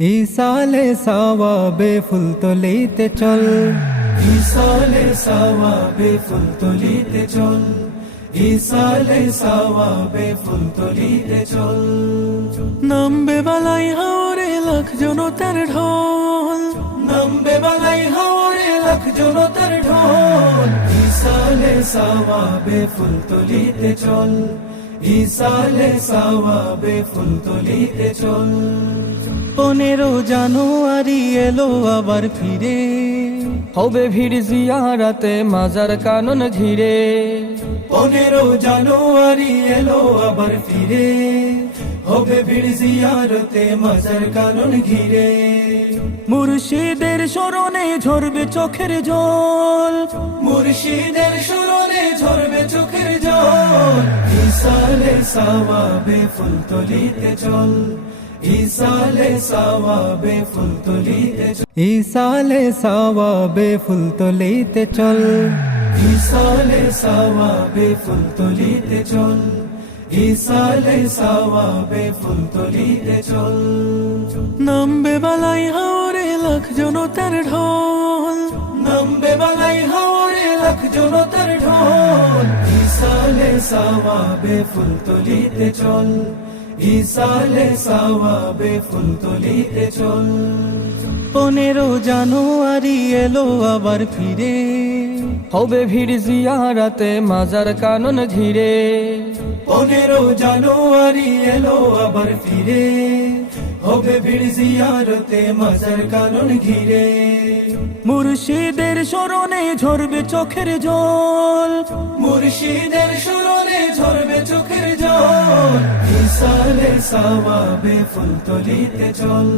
ইসালে সাওয়াবে ফুলতলিতে চল, ইসালে সাওয়াবে ফুলতলিতে চল, ইসালে সাওয়াবে ফুলতলিতে চল। নামবে বালাই হাওরে লাখ জনতার ঢল, নামবে বালাই হাওরে লাখ জনতার ঢল। ইসালে সাওয়াবে ফুলতলিতে চল, ইসালে সাওয়াবে ফুলতলিতে চল। 15 জানুয়ারি এলো আবার ফিরে, হবে ভিড় জিয়ারাতে মাজার কানন ঘিরে। 15 জানুয়ারি এলো আবার ফিরে, হবে ভিড় জিয়ারতে মাজার কানন ঘিরে। মুর্শিদের স্মরণে ঝরবে চোখের জল, মুর্শিদের স্মরণে ঝরবে চোখের জল। ইসালে সাওয়াবে ফুলতলিতে চল, ইসালে সাওয়াবে ফুলতলিতে চল। ইসালে সাওয়াবে ফুলতলিতে চল, ইসালে সাওয়াবে ফুলতলিতে চল, ইসালে সাওয়াবে ফুলতলিতে চল। নামবে বালাই হাওরে লাখ জনতার ঢল, নামবে বালাই হাওরে লাখ জনতার ঢল। ইসালে সাওয়াবে ফুলতলিতে চল, ইসালে সাওয়াবে ফুলতলিতে চল। 15 জানুয়ারি এলো আবার ফিরে, হবে ভিড় জিয়ারাতে মাজার কানন ঘিরে। 15 জানুয়ারি এলো আবার ফিরে, হবে ভিড় জিয়ারতে মাজার কানন ঘিরে। মুর্শিদের স্মরণে ঝরবে চোখের জল, মুর্শিদের স্মরণে ঝরবে চোখের জল। ইসালে সাওয়াবে ফুলতলিতে চল,